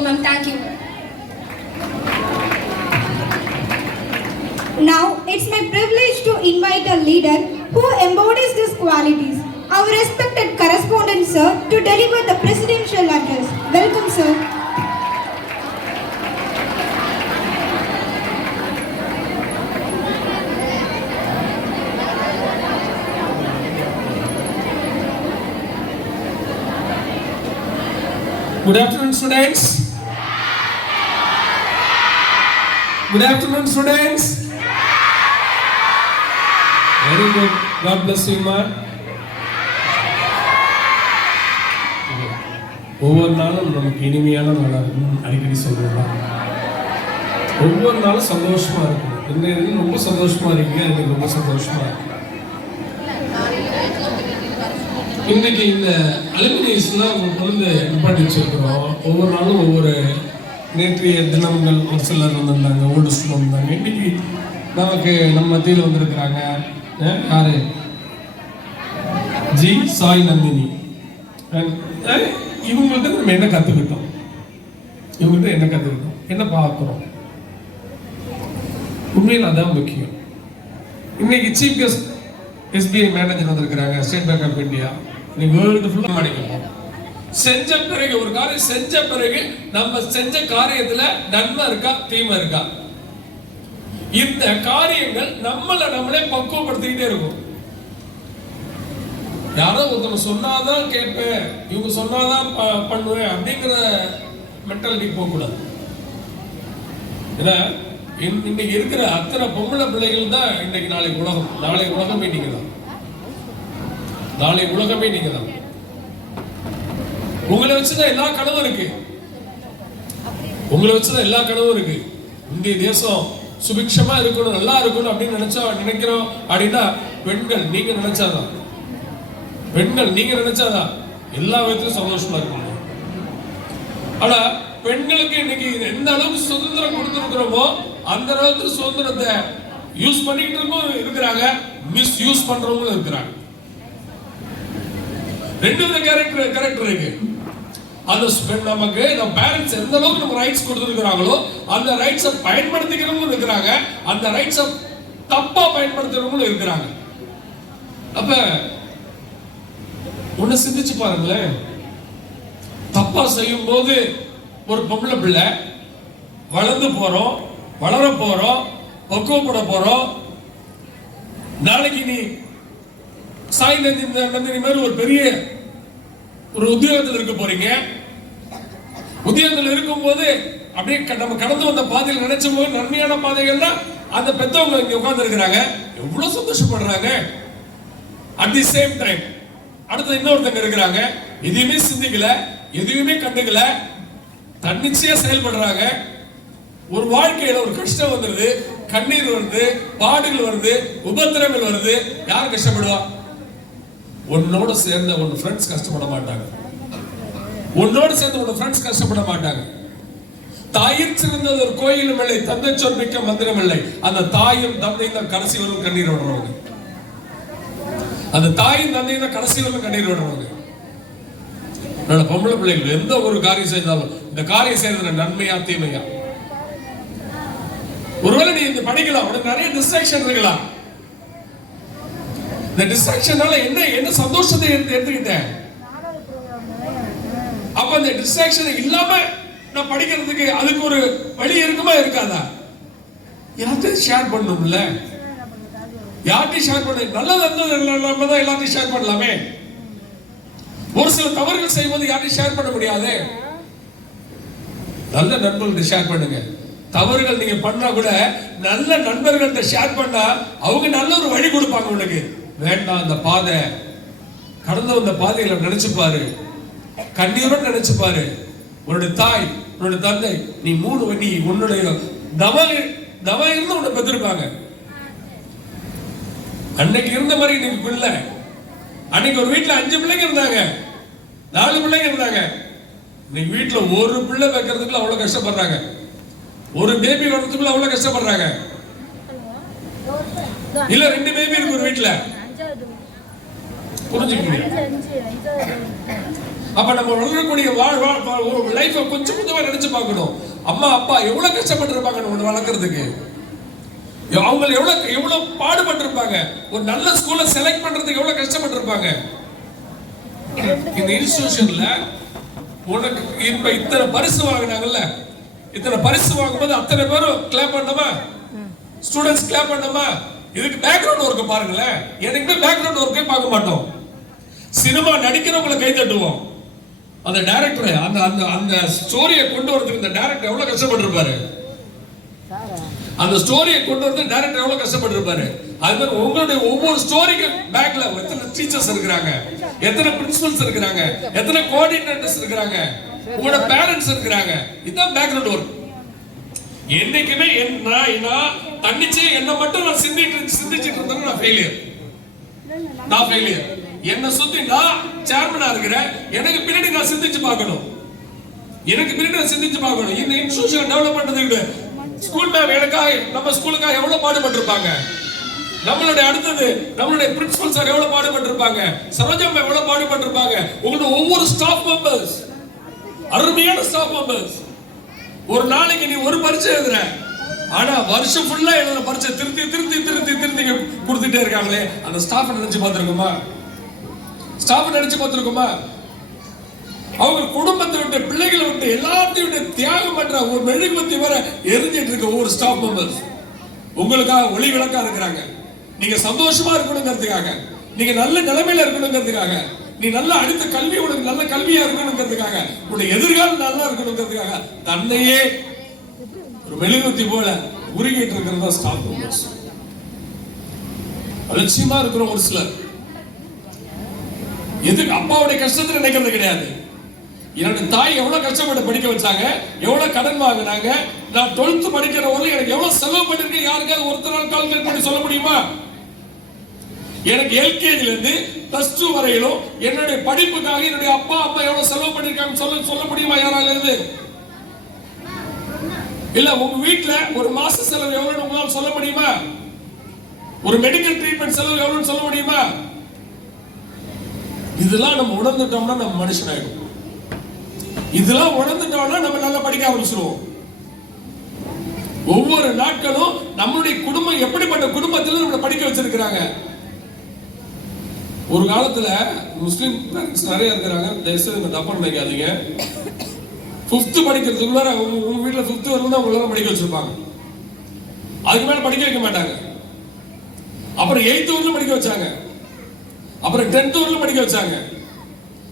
go, ma'am. Thank you. Now, it's my privilege to invite a leader who embodies these qualities, our respected correspondent, sir, to deliver the presidential address. Welcome, sir. Good afternoon, students. Good afternoon, students. Very good. God bless you, man. ஒவ்வொரு நாளும் நமக்கு இனிமையான நாளாக இருக்கும் அடிக்கடி சொல்லுவோம். ஒவ்வொரு நாளும் சந்தோஷமா இருக்கும். இன்னைக்கு ரொம்ப சந்தோஷமா இருக்கீங்க, எனக்கு ரொம்ப சந்தோஷமா இருக்கு. இன்னைக்கு இந்த அலுமினியஸ்லாம் வந்து நிப்பாட்டி வச்சிருக்கிறோம். ஒவ்வொரு நாளும் ஒவ்வொரு நேற்றைய தினங்கள் ஒரு சிலர் வந்திருந்தாங்க, ஓல்டு ஸ்டூடெண்ட் வந்தாங்க. இன்னைக்கு நமக்கு நம்ம மத்தியில் வந்திருக்கிறாங்க. யாரு? ஜி சாய் நந்தினி. இவங்கள்ட்ட நம்ம என்ன கற்றுக்கிட்டோம், இவங்கள்ட்ட என்ன கற்றுக்கிட்டோம், என்ன பார்க்குறோம், உண்மையில் அதான் முக்கியம். இன்னைக்கு சீஃப் கெஸ்ட் SBI மேனேஜர் வந்திருக்கிறாங்க, ஸ்டேட் பேங்க் ஆஃப் இந்தியா. இன்னைக்கு வேர்ல்டு ஃபுல்லாக மாடிக்கலாம். செஞ்ச பிறகு ஒரு காரியம் செஞ்ச பிறகு நம்ம செஞ்ச காரியத்துல நன்மை இருக்கா தீமை இருக்கா, இந்த காரியங்கள் நம்மளே பக்குவப்படுத்திக்கிட்டே இருக்கும். யாரோ ஒருத்தவங்க சொன்னாதான் கேட்பேன், இவங்க சொன்னாதான் பண்ணுவேன் அப்படிங்கிற மென்டாலிட்டி போகக்கூடாது. ஏன்னா இன்னைக்கு இருக்கிற அத்தனை பொம்பளை பிள்ளைகள் தான் இன்னைக்கு நாளைக்கு உலகம். நாளைக்கு உலகமே நீங்க தான். நாளைக்கு உலகமே நீங்க தான். உங்களை வச்சுதான் எல்லா கனவும் இருக்கு. உங்களை வச்சுதான் எல்லா கனவும் இருக்கு. இந்திய தேசம் சுபிக்ஷமா இருக்கணும், நல்லா இருக்கணும் அப்படின்னு நினைக்கிறோம் அப்படின்னா பெண்கள் நீங்க நினைச்சாதான், பெண்கள் நீங்க நினைச்சாதான் எல்லா விதத்திலும் சந்தோஷமா இருக்கணும். ஆனா பெண்களுக்கு இன்னைக்கு எந்த அளவுக்கு சுதந்திரம் கொடுத்திருக்கிறோமோ அந்த அளவுக்கு சுதந்திரத்தை யூஸ் பண்ணிக்கிட்டு இருக்கிறாங்க, மிஸ் யூஸ் பண்றவங்களும் இருக்கிறாங்க. ரெண்டு வித கேரக்டர் இருக்கு. அந்த நமக்கு நம்ம பேரண்ட்ஸ் எந்த அளவுக்கு நம்ம ரைட்ஸ் கொடுத்துருக்கிறாங்களோ அந்த ரைட்ஸை பயன்படுத்திக்கிறவங்களும் இருக்கிறாங்க, அந்த ரைட்ஸை தப்பா பயன்படுத்துறவங்களும் இருக்கிறாங்க. அப்ப ஒண்ணு சிந்திச்சு பாருங்களேன். தப்பா செய்யும் போது ஒரு பொம்பளை பிள்ளை வளர்ந்து போறோம், வளர போறோம், பக்குவப்பட போறோம். நாளைக்கு நீ சாய் நந்தினி மாதிரி ஒரு பெரிய ஒரு உத்தியோகத்தில் இருக்க போறீங்க. உத்தியோகத்தில் இருக்கும் போது அப்படியே நம்ம கடந்து வந்த பாதையில் நினைச்ச போது நன்மையான பாதைகள் தான் அந்த பெத்தவங்க இங்க உட்கார்ந்து இருக்கிறாங்க. எவ்வளவு சந்தோஷப்படுறாங்க. அட் தி சேம் டைம் அடுத்து இன்னொருத்தங்க இருக்கிறாங்க, எதுவுமே சிந்திக்கல, எதுவுமே கண்டுக்கல, தன்னிச்சையா செயல்படுறாங்க. ஒரு வாழ்க்கையில ஒரு கஷ்டம் வந்துருது, கண்ணீர் வருது, பாடுகள் வருது, உபத்திரங்கள் வருது. யார் கஷ்டப்படுவா? உன்னோட சேர்ந்த உன் ஃப்ரெண்ட்ஸ் கஷ்டப்பட மாட்டாங்க. உன்னோட சேர்ந்த உன் ஃப்ரெண்ட்ஸ் கஷ்டப்பட மாட்டாங்க. தாயின் சிறந்தது ஒரு கோயிலும் இல்லை, தந்தை சொல் மிக்க மந்திரம் இல்லை. அந்த தாயும் தந்தையும் தான் கடைசி வரும் கண்ணீர் விடுறவங்க. அந்த தாயும் தந்தையும் தான் கடைசி வரும் கண்ணீர் விடுறவங்க. நல்ல பொம்பளை பிள்ளைகள் எந்த ஒரு காரியம் செய்தாலும் இந்த காரியம் செய்யறது நன்மையா தீமையா? ஒருவேளை நீ இந்த படிக்கலாம், உனக்கு நிறைய டிஸ்ட்ராக்ஷன் இருக்கலாம். இந்த டிஸ்ட்ராக்ஷனால என்ன சந்தோஷத்தை எடுத்துக்கிட்டேன். அப்ப அந்த டிஸ்ட்ராக்ஷன் இல்லாம நான் படிக்கிறதுக்கு அதுக்கு ஒரு வழி இருக்குமா இருக்காதா? யார்கிட்ட ஷேர் பண்ணணும்ல, யார்கிட்ட ஷேர் பண்ண நல்லது நம்ம தான் எல்லாத்தையும் ஷேர் பண்ணலாமே. ஒரு சில தவறுகள் செய்வது யார்கிட்ட ஷேர் பண்ண முடியாது. நல்ல நண்பர்கள்ட்ட ஷேர் பண்ணுங்க. தவறுகள் நீங்க பண்ணா கூட நல்ல நண்பர்கள்ட்ட ஷேர் பண்ணா அவங்க நல்ல ஒரு வழி கொடுப்பாங்க உனக்கு. வேண்டாம், அந்த பாதை கடந்து வந்த பாதைகளை நினைச்சு பாரு, கண்ணீரோடு நினைச்சு பாரு. உன்னுடைய தாய், உன்னுடைய தந்தை, நீ உன்னுடைய தவ இருந்து உன்னை பெற்றிருப்பாங்க. அன்னைக்கு இருந்த மாதிரி இன்னைக்கு இல்ல. அன்னைக்கு ஒரு வீட்டுல 5 பிள்ளைங்க இருந்தாங்க, 4 பிள்ளைங்க இருந்தாங்க. இன்னைக்கு வீட்டுல ஒரு பிள்ளை வைக்கிறதுக்குள்ள அவ்வளவு கஷ்டப்படுறாங்க. ஒரு பேபி வளர்றதுக்குள்ள அவ்வளவு கஷ்டப்படுறாங்க. இல்ல 2 பேபி இருக்கு ஒரு வீட்டுல. புரிஞ்சுக்கீங்க? அப்ப நம்ம வளரக்கூடிய ஒரு லைஃபை கொஞ்சம் கொஞ்சமா நினைச்சு பார்க்கணும். அம்மா அப்பா எவ்வளவு கஷ்டப்பட்டு இருப்பாங்க நம்ம வளர்க்கறதுக்கு, அவங்க எவ்வளவு பாடுபட்டு இருப்பாங்க, ஒரு நல்ல ஸ்கூல்ல செலக்ட் பண்றதுக்கு எவ்வளவு கஷ்டப்பட்டு இருப்பாங்க. இந்த இன்ஸ்டிடியூஷன்ல உனக்கு இப்ப இத்தனை பரிசு வாங்கினாங்கல்ல, இத்தனை பரிசு வாங்கும்போது அத்தனை பேரும் கிளாப் பண்ணோமா, ஸ்டூடெண்ட்ஸ் கிளாப் பண்ணோமா? இதுக்கு பேக்ரவுண்ட் ஒர்க் பாருங்களேன். எனக்கு பேக்ரவுண்ட் ஒர்க்கே பார்க்க மாட்டோம். சினிமா நடிக்கிறவங்களை கை தட்டுவோம். அந்த டைரக்டர் அந்த அந்த அந்த ஸ்டோரியை கொண்டு வரதுக்கு இந்த டைரக்டர் எவ்வளவு கஷ்டப்பட்டிருப்பாரு, அந்த ஸ்டோரியை கொண்டு வந்து டைரக்டர் எவ்வளவு கஷ்டப்பட்டிருப்பாரு. அது மாதிரி உங்களுடைய ஒவ்வொரு ஸ்டோரிக்கு பேக்ல எத்தனை டீச்சர்ஸ் இருக்கிறாங்க, எத்தனை பிரின்சிபல்ஸ் இருக்கிறாங்க, எத்தனை கோஆர்டினேட்டர்ஸ் இருக்கிறாங்க, உங்களோட பேரண்ட்ஸ் இருக்கிறாங்க. இதுதான் பேக்ரவுண்ட் ஒர்க். என்னைக்குமே நான் தன்னிச்சே என்ன மட்டும் நான் சிந்திச்சிட்டு இருந்தேன், நான் ஃபெயிலியர். என்ன சுத்தி நான் சேர்மனா இருக்கிறேன், எனக்கு பின்னாடி நான் சிந்திச்சு பார்க்கணும், எனக்கு பின்னாடி நான் சிந்திச்சு பார்க்கணும். இந்த இன்ஸ்டிடியூஷன் டெவலப் பண்றதுக்கு ஸ்கூல் மேம் எனக்காக நம்ம ஸ்கூலுக்காக எவ்வளவு பாடுபட்டிருப்பாங்க, நம்மளுடைய அடுத்தது நம்மளுடைய பிரின்சிபல் சார் எவ்வளவு பாடுபட்டிருப்பாங்க, சரோஜா மேம் எவ்வளவு பாடுபட்டிருப்பாங்க, உங்களோட ஒவ்வொரு ஸ்டாஃப் மெம்பர்ஸ், அருமையான ஸ்டாஃப் மெம்பர்ஸ். ஒரு நாளைக்கு நீ ஒரு பரீட்சை எழுதுற, ஆனா வருஷம் ஃபுல்லா எழுதுற பரீட்சை திருத்தி திருத்தி திருத்தி திருத்தி கொடுத்துட்டே இருக்காங்களே, அந்த ஸ்டாஃப் நினைச்சு பார்த்திருக்குமா? ஸ்டாஃப் நினைச்சு பார்த்திருக்குமா? அவங்க குடும்பத்தை விட்டு பிள்ளைகளை விட்டு எல்லாத்தையும் விட்டு தியாகம் பண்ற ஒரு மெழுகுவர்த்தி வர எரிஞ்சிட்டு இருக்க ஒவ்வொரு ஸ்டாஃப் மெம்பர்ஸ் உங்களுக்காக ஒளி விளக்கா இருக்கிறாங்க. நீங்க சந்தோஷமா இருக்கணுங்கிறதுக்காக, நீங்க நல்ல நிலைமையில இருக்கணுங்கிறதுக்காக, நீ நல்ல அடுத்த கல்வி உனக்கு நல்ல கல்வியா இருக்கணுங்கிறதுக்காக, உன்னுடைய எதிர்காலம் நல்லா இருக்கணுங்கிறதுக்காக தன்னையே ஒரு மெழுகுவர்த்தி போல உருகிட்டு இருக்கிறதா ஸ்டாஃப் மெம்பர்ஸ். அலட்சியமா இருக்கிற ஒரு சிலர் எதுக்கு அப்பாவுடைய கஷ்டத்தை நினைக்கிறது கிடையாது. என்னோட தாய் எவ்வளவு கஷ்டப்பட்டு படிக்க வச்சாங்க, எவ்வளவு கடன் வாங்கினாங்க, நான் 12th படிக்கிற வரைக்கும் எனக்கு எவ்வளவு செலவு பண்ணிருக்கேன், யாருக்காவது ஒருத்தர் நாள் கால்குலேட் பண்ணி சொல்ல முடியுமா? எனக்கு எல்கேஜில இருந்து +2 வரையிலும் என்னுடைய படிப்புக்காக என்னுடைய அப்பா அம்மா எவ்வளவு செலவு பண்ணிருக்காங்க சொல்ல முடியுமா யாரால இருந்து? இல்ல உங்க வீட்டுல ஒரு மாச செலவு எவ்வளவு உங்களால சொல்ல முடியுமா? ஒரு மெடிக்கல் ட்ரீட்மெண்ட் செலவு எவ்வளவு சொல்ல முடியுமா? இதெல்லாம் நம்ம உணர்ந்துட்டோம்னா நம்ம மனுஷன் ஆயிடும். இதெல்லாம் உணர்ந்துட்டோம்னா நம்ம நல்லா படிக்க ஆரம்பிச்சிருவோம். ஒவ்வொரு நாட்களும் நம்மளுடைய குடும்பம் எப்படிப்பட்ட குடும்பத்துல நம்மளை படிக்க வச்சிருக்கிறாங்க. ஒரு காலத்துல முஸ்லிம் பேரண்ட்ஸ் நிறைய இருக்கிறாங்க, தயவுசெய்து தப்பா நினைக்காதீங்க. 5th படிக்கிறதுக்குள்ள உங்க வீட்டுல 5th வரலாம் தான் உங்களால படிக்க வச்சிருப்பாங்க. அதுக்கு மேல படிக்க வைக்க மாட்டாங்க. அப்புறம் 8th வரலும் படிக்க வச்சாங்க, அப்புறம் 10th வரலும் படிக்க வச்சாங்க,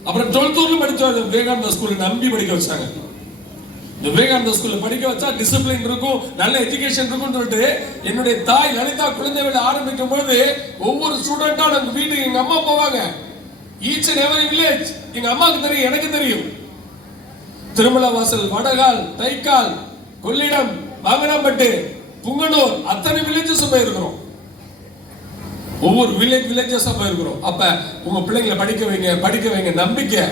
அப்புறம் 12th வரலும் படிச்சாங்க. விவேகானந்தா ஸ்கூல்ல நம்பி படிக்க வச்சாங்க. இந்த விவேகானந்தா ஸ்கூல்ல படிக்க வச்சா டிசிப்ளின் இருக்கும், நல்ல எஜுகேஷன் இருக்கும் சொல்லிட்டு என்னுடைய தாய் லலிதா குழந்தை விட ஆரம்பிக்கும் போது ஒவ்வொரு ஸ்டூடெண்டா நம்ம வீட்டுக்கு எங்க அம்மா போவாங்க. ஈச் அண்ட் எவரி வில்லேஜ் எங்க அம்மாவுக்கு தெரியும், எனக்கு தெரியும். திருமலவாசல், வடகால், தைக்கால், கொள்ளிடம், பாங்கனாம்பட்டு, புங்கனூர் அத்தனை வில்லேஜஸ் போயிருக்கிறோம். ஒவ்வொரு வில்லேஜஸா போயிருக்கிறோம். அப்ப உங்க பிள்ளைங்களை படிக்க வைங்க நம்பிக்கை.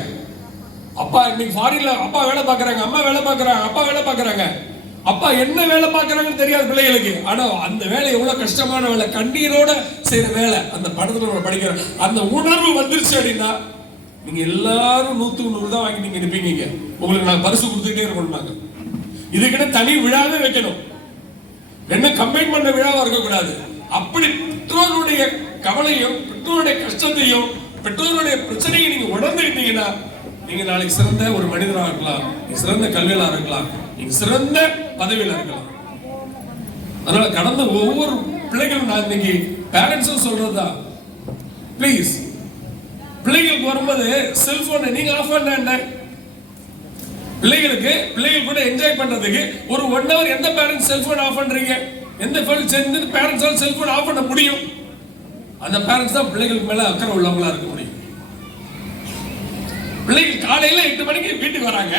அப்பா இன்னைக்கு ஃபாரின்ல அப்பா வேலை பார்க்கறாங்க, அம்மா வேலை பார்க்கறாங்க, அப்பா வேலை பார்க்கறாங்க. அப்பா என்ன வேலை பார்க்கறாங்கன்னு தெரியாது பிள்ளைகளுக்கு. ஆனா அந்த வேலை எவ்வளவு கஷ்டமான வேலை, கண்ணீரோட செய்யற வேலை. அந்த படத்துல நம்ம படிக்கிற அந்த உணர்வு வந்துருச்சு அப்படின்னா நீங்க எல்லாரும் 100க்கு 100 தான் வாங்கி நீங்க இருப்பீங்க. உங்களுக்கு நான் பரிசு கொடுத்துட்டே இருக்கணும்னாங்க. இதுக்கிட்ட தனி விழாவே வைக்கணும், என்ன கம்பைன் பண்ண விழாவா இருக்கக்கூடாது. அப்படி பெற்றோருடைய கவலையும் பெற்றோருடைய கஷ்டத்தையும் பெற்றோருடைய பிரச்சனையை நீங்க உணர்ந்துக்கிட்டீங்கன்னா நீங்க நாளைக்கு சிறந்த ஒரு மனிதராக இருக்கலாம், நீங்க சிறந்த கல்வியாளராக இருக்கலாம், நீங்க சிறந்த பதவியில இருக்கலாம். அதனால கடந்த ஒவ்வொரு பிள்ளைகளும் நான் இன்னைக்கு பேரண்ட்ஸும் சொல்றதா, பிளீஸ் பிள்ளைகளுக்கு வரும்போது செல்போனை நீங்க ஆஃப் பண்ண என்ன, பிள்ளைகள் கூட என்ஜாய் பண்றதுக்கு ஒரு 1 hour எந்த பேரண்ட்ஸ் செல்போன் ஆஃப் பண்றீங்க? எந்த பேரண்ட்ஸால செல்போன் ஆஃப் பண்ண முடியும்? அந்த பேரண்ட்ஸ் தான் பிள்ளைகளுக்கு மேல அக்கறை உள்ளவங்களா இருக்க முடியும். பிள்ளைகள் காலையில 8 மணிக்கு வீட்டுக்கு வராங்க,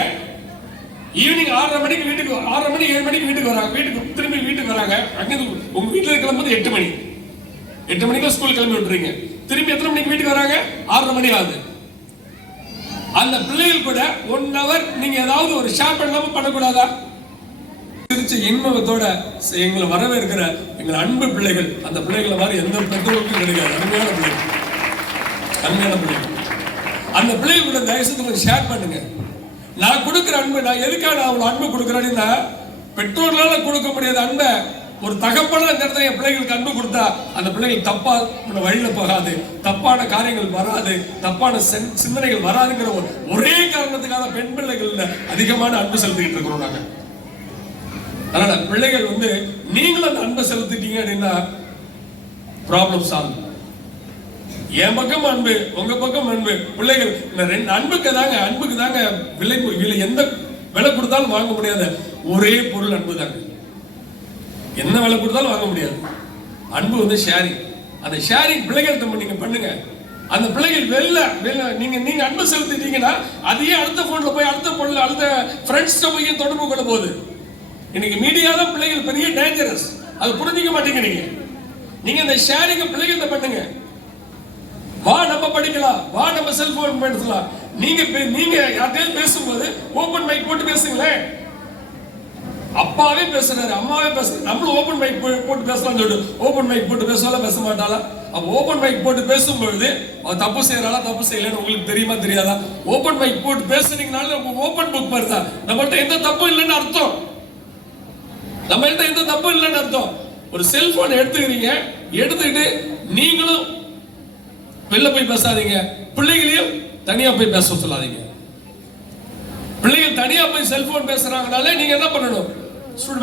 ஈவினிங் 6:30 மணிக்கு வீட்டுக்கு 6:30 மணி 7 மணிக்கு வீட்டுக்கு வராங்க, திரும்பி வீட்டுக்கு வராங்க. அங்க உங்க வீட்டுல கிளம்பும்போது 8 மணி, 8 மணிக்கு ஸ்கூல் கிளம்பி விட்டுறீங்க. திரும்பி எத்தனை மணிக்கு வீட்டுக்கு வராங்க? 6:30 மணி ஆகுது. அந்த பிள்ளைகள் கூட 1 hour நீங்க ஏதாவது ஒரு ஷேர் பண்ணாம பண்ணக்கூடாதா? திருச்சி இன்பத்தோட எங்களை வரவேற்கிற எங்கள் அன்பு பிள்ளைகள், அந்த பிள்ளைகளை மாதிரி எந்த பெற்றோருக்கும் கிடைக்காது. அருமையான பிள்ளைகள். அந்த பிள்ளைகளோட தயவுசெய்து ஷேர் பண்ணுங்க. நான் கொடுக்குற அன்பு, நான் எதுக்காக நான் அவ்வளவு அன்பு கொடுக்குறேன்னா, பெற்றோர்களால கொடுக்க முடியாத அன்பை ஒரு தகப்பன அந்த இடத்துல என் பிள்ளைகளுக்கு அன்பு கொடுத்தா அந்த பிள்ளைகள் தப்பா வழியில போகாது, தப்பான காரியங்கள் வராது, தப்பான சிந்தனைகள் வராதுங்கிற ஒரே காரணத்துக்காக பெண் பிள்ளைகள் அதிகமான அன்பு செலுத்திட்டு இருக்கிறோம் நாங்க. அதனால பிள்ளைகள் நீங்களும் அந்த அன்பை செலுத்திட்டீங்க அப்படின்னா ப்ராப்ளம் சால்வ். என் பக்கம் அன்பு, உங்க பக்கம் அன்பு, பிள்ளைகள் ரெண்டு அன்புக்கு தாங்க விலை எந்த விலை கொடுத்தாலும் வாங்க முடியாத ஒரே பொருள் அன்பு தாங்க. என்ன விலை கொடுத்தாலும் வாங்க முடியாது. அன்பு ஷேரிங். அந்த ஷேரிங் பிள்ளைகள் நீங்க பண்ணுங்க. அந்த பிள்ளைகள் வெளில நீங்க அன்பு செலுத்திட்டீங்கன்னா அதையே அடுத்த போன்ல போய் அடுத்த ஃப்ரெண்ட்ஸ்ட போய் தொடர்பு கொள்ள போகுது. இன்னைக்கு மீடியால பிள்ளைகள் பெரிய டேஞ்சரஸ். அது புரிஞ்சிக்க மாட்டேங்கிறீங்க. நீங்க இந்த ஷேரிங் பிள்ளைகள் பண்ணுங்க. வா நம்ம படிக்கலாம், வா நம்ம செல்போன் பேசலாம். நீங்க யார்கிட்டயும் பேசும்போது ஓபன் மைக் போட்டு பேசுங்களேன். அப்பாவே பேசுறாரு, அம்மாவே பேசுறாரு, நம்மளும் ஓபன் மைக் போட்டு பேசலாம் சொல்லிட்டு ஓபன் மைக் போட்டு பேசலாம், பேச மாட்டாளா? அப்ப ஓபன் மைக் போட்டு பேசும்பொழுது அவ தப்பு செய்யறாளா தப்பு செய்யலன்னு உங்களுக்கு தெரியுமா தெரியாதா? ஓபன் மைக் போட்டு பேசுறீங்கனால ஓபன் புக் மாதிரி தான். நம்மள்ட்ட எந்த தப்பும் இல்லைன்னு அர்த்தம். நம்மள்ட்ட எந்த தப்பும் இல்லைன்னு அர்த்தம். ஒரு செல்போன் எடுத்துக்கிறீங்க, எடுத்துக்கிட்டு நீங்களும் வெளில போய் பேசாதீங்க, பிள்ளைகளையும் தனியா போய் பேச சொல்லாதீங்க. பிள்ளைகள் தனியா போய் செல்போன் பேசுறாங்கனாலே நீங்க என்ன பண்ணணும்?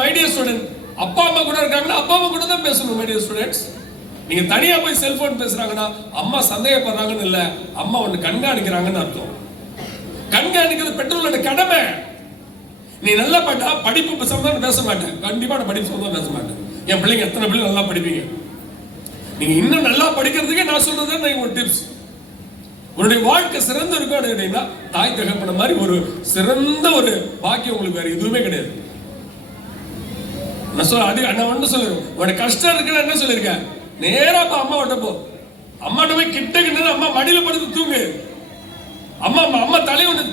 மை டியர் ஸ்டூடெண்ட், அப்பா அம்மா கூட இருக்காங்கன்னா அப்பா அம்மா கூட தான் பேசணும். மை டியர் ஸ்டூடெண்ட்ஸ், நீங்க தனியா போய் செல்போன் பேசுறாங்கன்னா அம்மா சந்தேகப்படுறாங்கன்னு இல்ல, அம்மா ஒன்னு கண்காணிக்கிறாங்கன்னு அர்த்தம். கண்காணிக்கிறது பெற்றோர்களோட கடமை. நீ நல்லா பாட்டா படிப்பு சம்பந்தம் பேச மாட்டேன், கண்டிப்பா நான் படிப்பு சம்பந்தம் பேச மாட்டேன். என் பிள்ளைங்க எத்தனை பிள்ளை நல்லா படிப்பீங்க? நீங்க இன்னும் நல்லா படிக்கிறதுக்கே நான் சொல்றது ஒரு டிப்ஸ். உன்னுடைய வாழ்க்கை சிறந்த இருக்கும் அப்படின்னா தாய் தகப்பன மாதிரி ஒரு சிறந்த ஒரு பாக்கியம் உங்களுக்கு வேற எதுவுமே கிடையாது. நான் ஒண்ணு சொல்லுறேன், உனக்கு கஷ்டம் இருக்குன்னு என்ன சொல்லிருக்கேன், நேரா அம்மாவிட்ட போ. அம்மாட்ட போய் கிட்ட அம்மா மடியில படுத்து தூங்கு. அம்மா தலை ஒண்ணு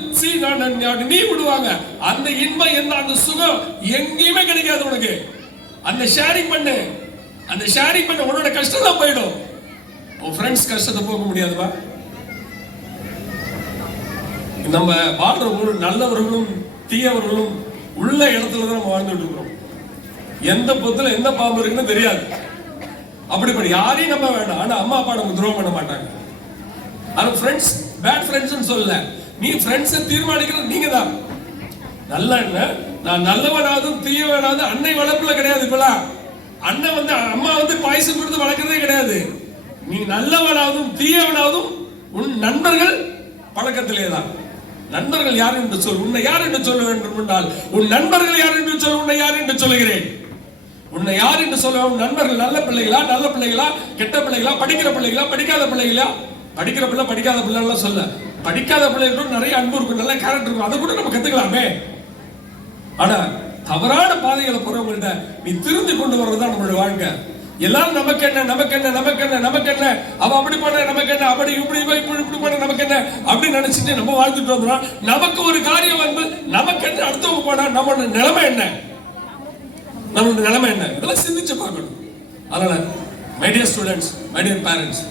நீ விடுவாங்க. அந்த இன்பம் என்ன, அந்த சுகம் எங்கேயுமே கிடைக்காது உனக்கு. அந்த ஷேரிங் பண்ணு, அந்த ஷேரிங் பண்ண உன்னோட கஷ்டம் தான் போயிடும். உன் ஃப்ரெண்ட்ஸ் கஷ்டத்தை போக முடியாதுவா? நம்ம வாழ்றவங்களும் நல்லவர்களும் தீயவர்களும் உள்ள இடத்துல தான் நம்ம வாழ்ந்துட்டு இருக்கிறோம். எந்த பொத்துல எந்த பாம்பு இருக்குன்னு தெரியாது. அப்படிப்பட்ட யாரையும் நம்ம வேண்டாம். ஆனா அம்மா அப்பா நமக்கு துரோகம் பண்ண மாட்டாங்க. ஆனா ஃப்ரெண்ட்ஸ் பேட் ஃப்ரெண்ட்ஸ் சொல்லல, நீ ஃப்ரெண்ட்ஸை தீர்மானிக்கிறது நீங்க தான். நல்ல நான் நல்லவனாவதும் தீயவனாவது அன்னை வளர்ப்புல கிடையாது. இப்பெல்லாம் அண்ணன் அம்மா பாயசம் கொடுத்து வளர்க்கறதே கிடையாது. நீ நல்லவனாவதும் தீயவனாவதும் உன் நண்பர்கள் பழக்கத்திலே தான். நண்பர்கள் யார் என்று சொல், உன்னை யார் என்று சொல்ல வேண்டும் என்றால் உன் நண்பர்கள் யார் என்று சொல், உன்னை யார் என்று சொல்லுகிறேன். உன்னை யார் என்று சொல்ல, உன் நண்பர்கள் நல்ல பிள்ளைகளா கெட்ட பிள்ளைகளா, படிக்கிற பிள்ளைகளா படிக்காத பிள்ளைகளா? படிக்கிற பிள்ளை படிக்காத பிள்ளைலாம் சொல்ல, படிக்காத பிள்ளைகளும் நிறைய அன்பு இருக்கும், நல்ல கேரக்டர் இருக்கும், அதை கூட நம்ம கத்துக்கலாமே. ஆனா தவறான பாதைகளை போறவங்கள்ட்ட நீ திருந்தி கொண்டு வர்றதுதான் நம்மளுடைய வாழ்க்கை. எல்லாரும் நமக்கு என்ன அவ அப்படி பண்ண நமக்கு என்ன, அப்படி இப்படி பண்ண நமக்கு என்ன அப்படி நினைச்சிட்டு நம்ம வாழ்ந்துட்டு வந்தோம். நமக்கு ஒரு காரியம் நமக்கு என்ன அடுத்தவங்க போனா நம்மளோட நிலைமை என்ன, நம்மளோட நிலைமை என்ன, இதெல்லாம் சிந்திச்சு பார்க்கணும். அதனால my dear students, my dear parents,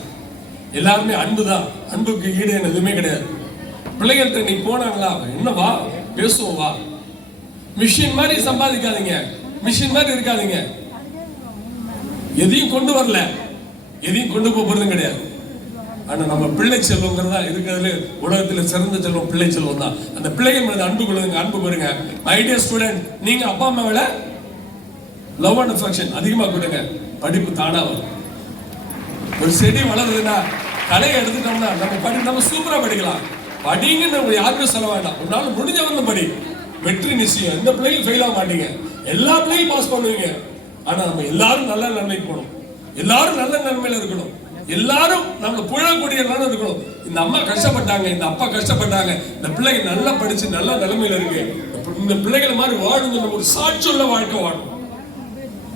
எல்லாருமே அன்பு தான். அன்புக்கு ஈடு எதுவுமே கிடையாது. பிள்ளைகள்கிட்ட நீ போனாங்களா என்ன வா பேசுவோம் வா. மிஷின் மாதிரி சம்பாதிக்காதீங்க, மிஷின் மாதிரி இருக்காதீங்க. எதையும் கொண்டு வரல, எதையும் கொண்டு போறதும் கிடையாது. ஆனா நம்ம பிள்ளை செல்வங்கிறதா இருக்கிறதுல உலகத்துல சிறந்த செல்வம் பிள்ளை செல்வம் தான். அந்த பிள்ளைகள் மேல அன்பு கொள்ளுங்க, அன்பு கொடுங்க. மை டியர் ஸ்டூடெண்ட், நீங்க அப்பா அம்மாவில லவ் அண்ட் அஃபெக்ஷன் அதிகமா கொடுங்க, படிப்பு தானா வரும். ஒரு செடி வளருதுன்னா கலையை எடுத்துட்டோம்னா நம்ம சூப்பரா படிக்கலாம். படிங்கன்னு நம்ம யாருக்கும் சொல்ல வேண்டாம். ஒரு நாள் முடிஞ்சவங்க படி, வெற்றி நிச்சயம். எந்த பிள்ளையும் ஃபெயில் ஆக மாட்டீங்க, எல்லா பிள்ளையும் பாஸ் பண்ணுவீங்க. ஆனா நம்ம எல்லாரும் நல்ல நன்மைக்கு போகணும், எல்லாரும் நல்ல நன்மையில இருக்கணும், எல்லாரும் நம்ம புழக்கூடிய இருக்கணும். இந்த அம்மா கஷ்டப்பட்டாங்க, இந்த அப்பா கஷ்டப்பட்டாங்க, இந்த பிள்ளைங்க நல்லா படிச்சு நல்ல நிலைமையில இருக்கு, இந்த பிள்ளைகளை மாதிரி வாழணும். ஒரு சாட்சியுள்ள வாழ்க்கை வாழணும்.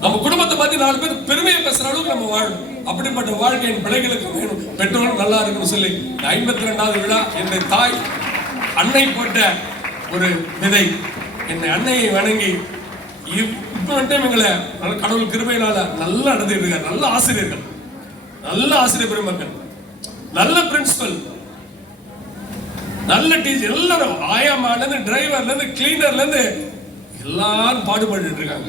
நம்ம குடும்பத்தை பத்தி 4 பேர் பெருமையை பேசுற அளவுக்கு நம்ம வாழணும். அப்படிப்பட்ட வாழ்க்கை என் பிள்ளைகளுக்கு வேணும். பெற்றோர்கள் நல்லா இருக்கணும் சொல்லி 52வது விழா என்னுடைய தாய் அன்னை போட்ட ஒரு விதை. என்னை அன்னையை வணங்கி இப்ப எங்களை கடவுள் கிருபையினால நல்லா நடந்துட்டு இருக்காரு. நல்ல ஆசிரியர்கள், நல்ல ஆசிரியர் பெருமக்கள், நல்ல பிரின்சிபல், நல்ல டீச்சர் எல்லாரும், ஆயாமால இருந்து டிரைவர்ல இருந்து கிளீனர்ல இருந்து எல்லாரும் பாடுபட்டு இருக்காங்க.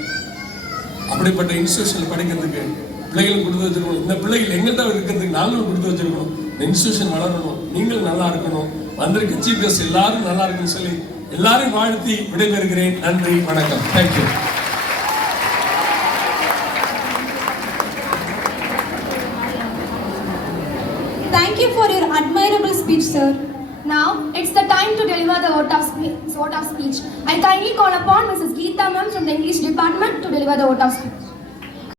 அப்படிப்பட்ட இன்ஸ்டிடியூஷன்ல படிக்கிறதுக்கு பிள்ளைகளும் கொடுத்து வச்சிருக்கணும். இந்த பிள்ளைகள் எங்கள்கிட்ட இருக்கிறதுக்கு நாங்களும் கொடுத்து வச்சிருக்கணும். இந்த இன்ஸ்டிடியூஷன் வளரணும், நீங்களும் நல்லா இருக்கணும், வந்திருக்க சீஃப் கெஸ்ட் எல்லாரும் நல்லா இருக்குன்னு சொல்லி எல்லாரும் வாழ்த்தி விடைபெறுகிறேன். நன்றி, வணக்கம். Thank you. Thank you for your admirable speech, sir. Now, it's the time to deliver the vote of speech. I kindly call upon Mrs. Geeta ma'am from the English department to deliver the vote of speech.